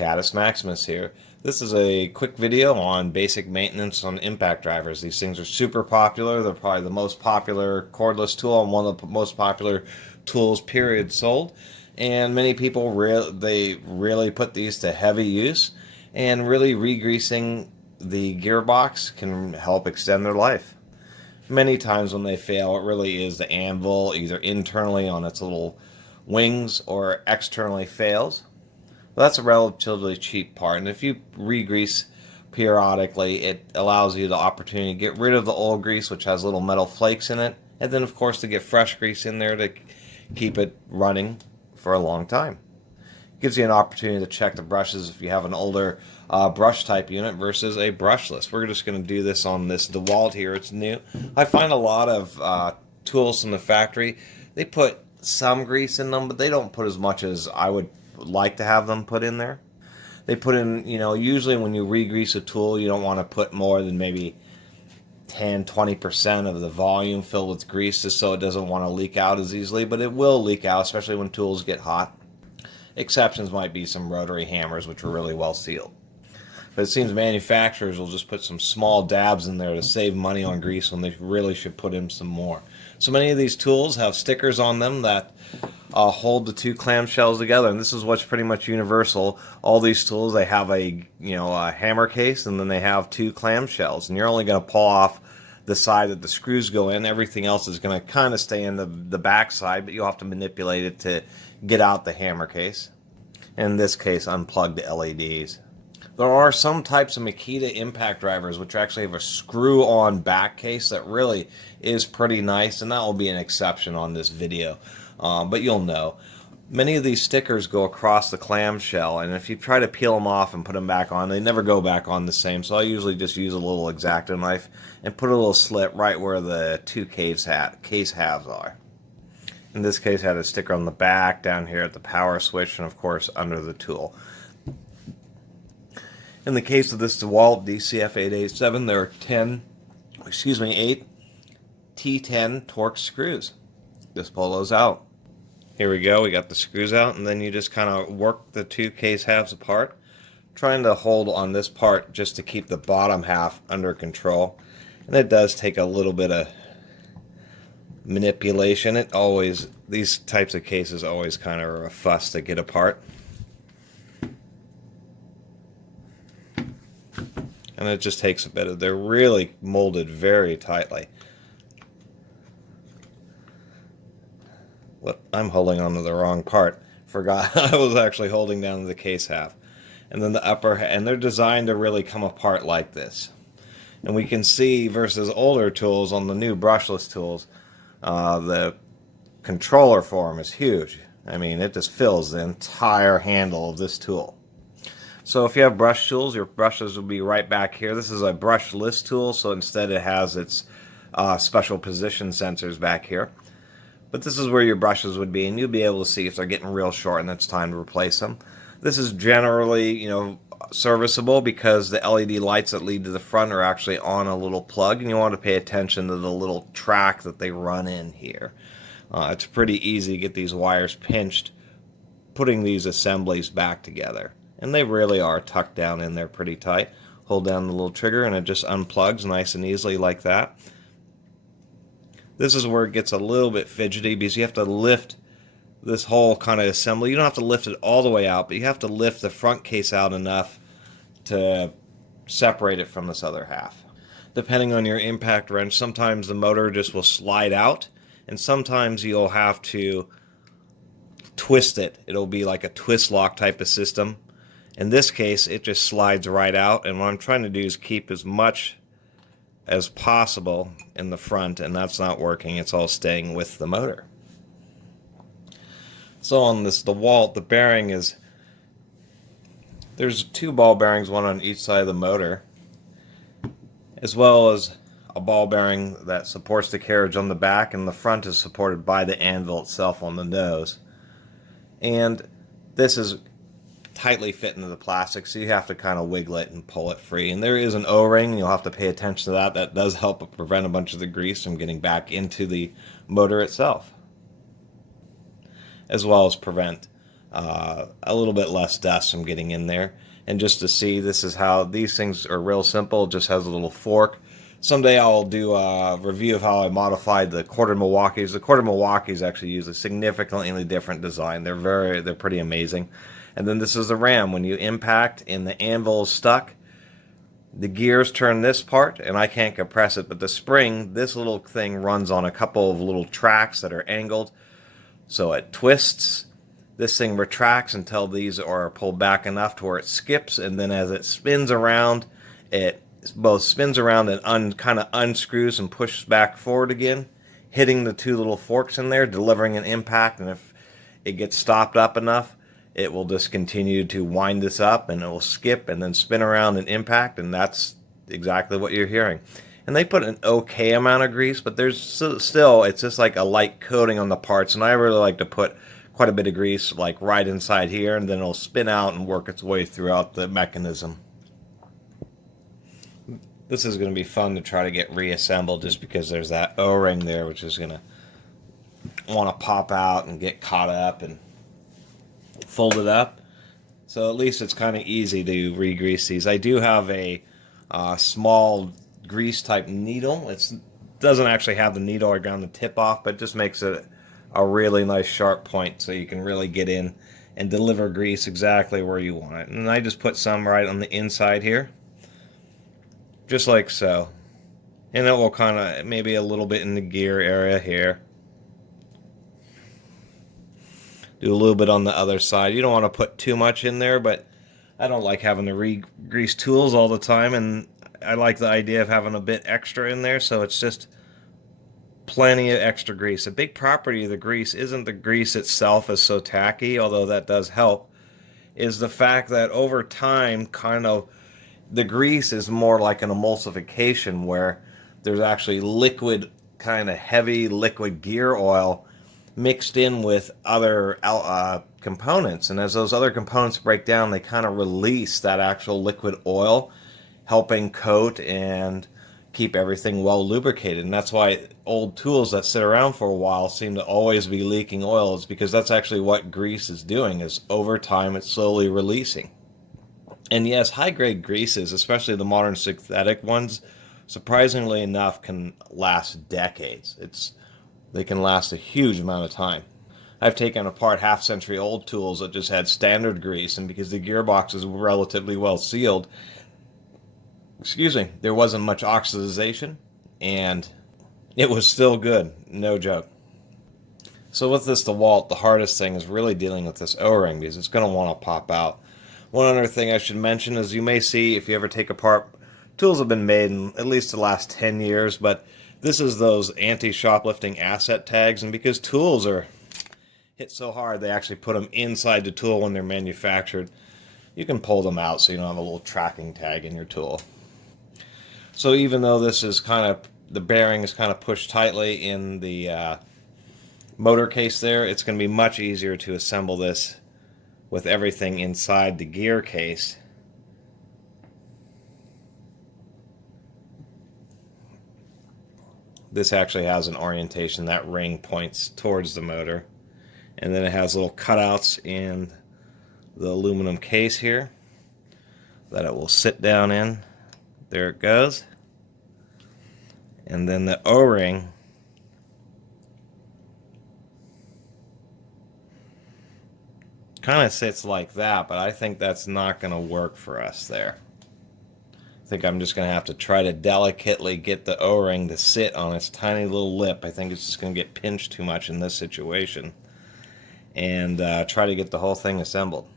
Catus Maximus here. This is a quick video on basic maintenance on impact drivers. These things are super popular. They're probably the most popular cordless tool and one of the most popular tools period sold. And many people really put these to heavy use, and really re-greasing the gearbox can help extend their life. Many times when they fail, it really is the anvil, either internally on its little wings or externally fails. Well, that's a relatively cheap part, and if you re-grease periodically, it allows you the opportunity to get rid of the old grease, which has little metal flakes in it, and then of course to get fresh grease in there to keep it running for a long time. It gives you an opportunity to check the brushes if you have an older brush type unit versus a brushless. We're just going to do this on this DeWalt here. It's new. I find a lot of tools from the factory, they put some grease in them, but they don't put as much as I would like to have them put in there. They put in, usually when you re-grease a tool, you don't want to put more than maybe 10-20% of the volume filled with grease, just so it doesn't want to leak out as easily, but it will leak out, especially when tools get hot. Exceptions might be some rotary hammers, which are really well sealed. But it seems manufacturers will just put some small dabs in there to save money on grease when they really should put in some more. So many of these tools have stickers on them that hold the two clamshells together, and this is what's pretty much universal. All these tools, they have a hammer case, and then they have two clamshells, and you're only going to pull off the side that the screws go in. Everything else is going to kind of stay in the back side, but you'll have to manipulate it to get out the hammer case. In this case, unplug the LEDs. There are some types of Makita impact drivers which actually have a screw-on back case that really is pretty nice, and that will be an exception on this video, but you'll know. Many of these stickers go across the clamshell, and if you try to peel them off and put them back on, they never go back on the same, so I usually just use a little X-Acto knife and put a little slit right where the two case halves are. In this case, I had a sticker on the back, down here at the power switch, and of course under the tool. In the case of this DeWalt DCF887, there are 8 T10 Torx screws. Just pull those out. Here we go, we got the screws out, and then you just kind of work the two case halves apart, trying to hold on this part just to keep the bottom half under control. And it does take a little bit of manipulation. These types of cases always kind of are a fuss to get apart. And it just takes a bit of, they're really molded very tightly. What, I'm holding on to the wrong part. Forgot I was actually holding down the case half. And then the upper, and they're designed to really come apart like this. And we can see versus older tools on the new brushless tools, the controller for them is huge. I mean, it just fills the entire handle of this tool. So if you have brush tools, your brushes will be right back here. This is a brushless tool, so instead it has its special position sensors back here. But this is where your brushes would be, and you'll be able to see if they're getting real short and it's time to replace them. This is generally, serviceable because the LED lights that lead to the front are actually on a little plug, and you want to pay attention to the little track that they run in here. It's pretty easy to get these wires pinched, putting these assemblies back together. And they really are tucked down in there pretty tight. Hold down the little trigger and it just unplugs nice and easily like that. This is where it gets a little bit fidgety because you have to lift this whole kind of assembly. You don't have to lift it all the way out, but you have to lift the front case out enough to separate it from this other half. Depending on your impact wrench, sometimes the motor just will slide out, and sometimes you'll have to twist it. It'll be like a twist lock type of system. In this case, it just slides right out, and what I'm trying to do is keep as much as possible in the front, and that's not working. It's all staying with the motor. So on this DeWalt, the bearing is, there's two ball bearings, one on each side of the motor, as well as a ball bearing that supports the carriage on the back, and the front is supported by the anvil itself on the nose. And this is tightly fit into the plastic, so you have to kind of wiggle it and pull it free. And there is an O-ring, you'll have to pay attention to that. That does help prevent a bunch of the grease from getting back into the motor itself, as well as prevent a little bit less dust from getting in there. And just to see, this is how these things are real simple. It just has a little fork. Someday I'll do a review of how I modified the quarter Milwaukees. The quarter Milwaukees actually use a significantly different design. They're pretty amazing. And then this is the ram. When you impact and the anvil is stuck, the gears turn this part, and I can't compress it, but the spring, this little thing runs on a couple of little tracks that are angled. So it twists. This thing retracts until these are pulled back enough to where it skips, and then as it spins around, it both spins around and kind of unscrews and pushes back forward again, hitting the two little forks in there, delivering an impact, and if it gets stopped up enough, it will just continue to wind this up, and it will skip and then spin around and impact, and that's exactly what you're hearing. And they put an okay amount of grease, but there's still, it's just like a light coating on the parts, and I really like to put quite a bit of grease like right inside here, and then it'll spin out and work its way throughout the mechanism. This is going to be fun to try to get reassembled, just because there's that O-ring there which is going to want to pop out and get caught up and folded up. So at least it's kind of easy to re-grease these. I do have a small grease type needle. It doesn't actually have the needle around the tip off, but it just makes it a really nice sharp point so you can really get in and deliver grease exactly where you want it. And I just put some right on the inside here, just like so. And it will kind of, maybe a little bit in the gear area here. Do a little bit on the other side. You don't want to put too much in there, but I don't like having to re-grease tools all the time, and I like the idea of having a bit extra in there, so it's just plenty of extra grease. A big property of the grease isn't the grease itself as so tacky, although that does help, is the fact that over time, kind of, the grease is more like an emulsification, where there's actually liquid, kind of heavy liquid gear oil mixed in with other components, and as those other components break down, they kind of release that actual liquid oil, helping coat and keep everything well lubricated. And that's why old tools that sit around for a while seem to always be leaking oil, is because that's actually what grease is doing, is over time it's slowly releasing. And yes, high-grade greases, especially the modern synthetic ones, surprisingly enough can last decades. They can last a huge amount of time. I've taken apart half-century old tools that just had standard grease, and because the gearboxes were relatively well sealed, there wasn't much oxidization, and it was still good, no joke. So with this DeWalt, the hardest thing is really dealing with this O-ring, because it's going to want to pop out. One other thing I should mention is, you may see, if you ever take apart, tools have been made in at least the last 10 years, but this is those anti-shoplifting asset tags, and because tools are hit so hard, they actually put them inside the tool when they're manufactured. You can pull them out so you don't have a little tracking tag in your tool. So even though this is kind of, the bearing is kind of pushed tightly in the motor case there, it's going to be much easier to assemble this with everything inside the gear case. This actually has an orientation. That ring points towards the motor. And then it has little cutouts in the aluminum case here that it will sit down in. There it goes. And then the O-ring kind of sits like that, but I think that's not going to work for us there. I think I'm just going to have to try to delicately get the O-ring to sit on its tiny little lip. I think it's just going to get pinched too much in this situation. And try to get the whole thing assembled.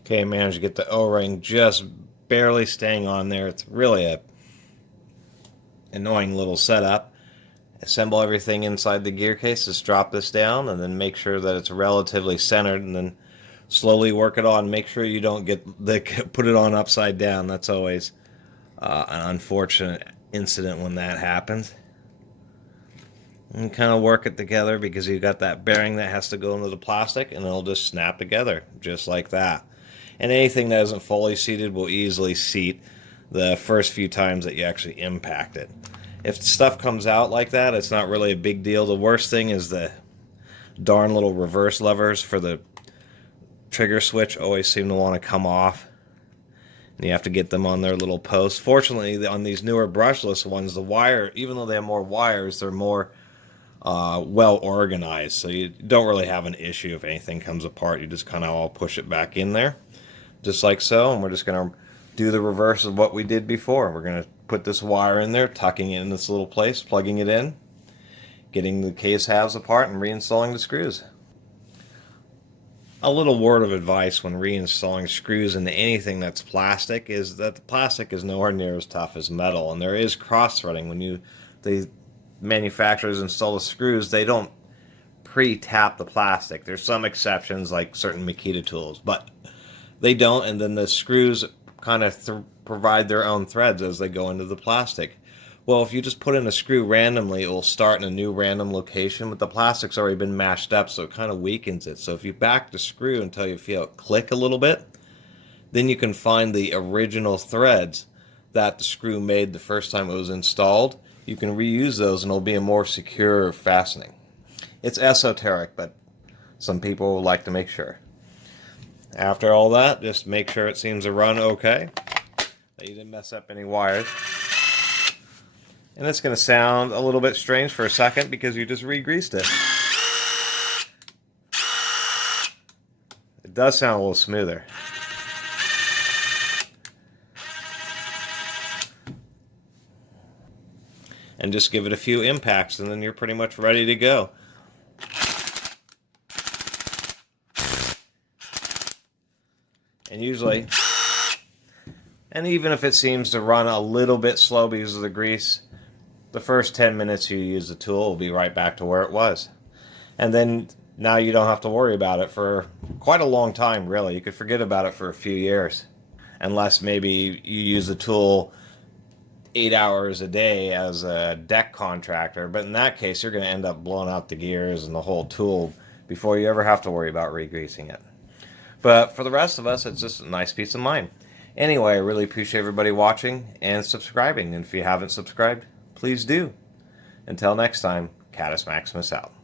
Okay, I managed to get the O-ring just barely staying on there. It's really a annoying little setup. Assemble everything inside the gear case. Just drop this down and then make sure that it's relatively centered, and then slowly work it on. Make sure you don't put it on upside down. That's always an unfortunate incident when that happens. And kind of work it together, because you've got that bearing that has to go into the plastic, and it'll just snap together just like that. And anything that isn't fully seated will easily seat the first few times that you actually impact it. If stuff comes out like that, it's not really a big deal. The worst thing is the darn little reverse levers for the trigger switch always seem to want to come off. And you have to get them on their little posts. Fortunately, on these newer brushless ones, the wire, even though they have more wires, they're more well organized. So you don't really have an issue if anything comes apart. You just kind of all push it back in there, just like so. And we're just going to do the reverse of what we did before. We're going to put this wire in there, tucking it in this little place, plugging it in, getting the case halves apart, and reinstalling the screws. A little word of advice when reinstalling screws into anything that's plastic is that the plastic is nowhere near as tough as metal, and there is cross-threading. When the manufacturers install the screws, they don't pre-tap the plastic. There's some exceptions like certain Makita tools, but they don't, and then the screws kind of provide their own threads as they go into the plastic. Well, if you just put in a screw randomly, it will start in a new random location, but the plastic's already been mashed up, so it kind of weakens it. So if you back the screw until you feel it click a little bit, then you can find the original threads that the screw made the first time it was installed. You can reuse those and it'll be a more secure fastening. It's esoteric, but some people like to make sure. After all that, just make sure it seems to run okay, that you didn't mess up any wires. And it's going to sound a little bit strange for a second because you just re-greased it. It does sound a little smoother. And just give it a few impacts and then you're pretty much ready to go. And usually, and even if it seems to run a little bit slow because of the grease, the first 10 minutes you use the tool will be right back to where it was. And then now you don't have to worry about it for quite a long time, really. You could forget about it for a few years. Unless maybe you use the tool 8 hours a day as a deck contractor. But in that case, you're going to end up blowing out the gears and the whole tool before you ever have to worry about re-greasing it. But for the rest of us, it's just a nice peace of mind. Anyway, I really appreciate everybody watching and subscribing. And if you haven't subscribed, please do. Until next time, Catus Maximus out.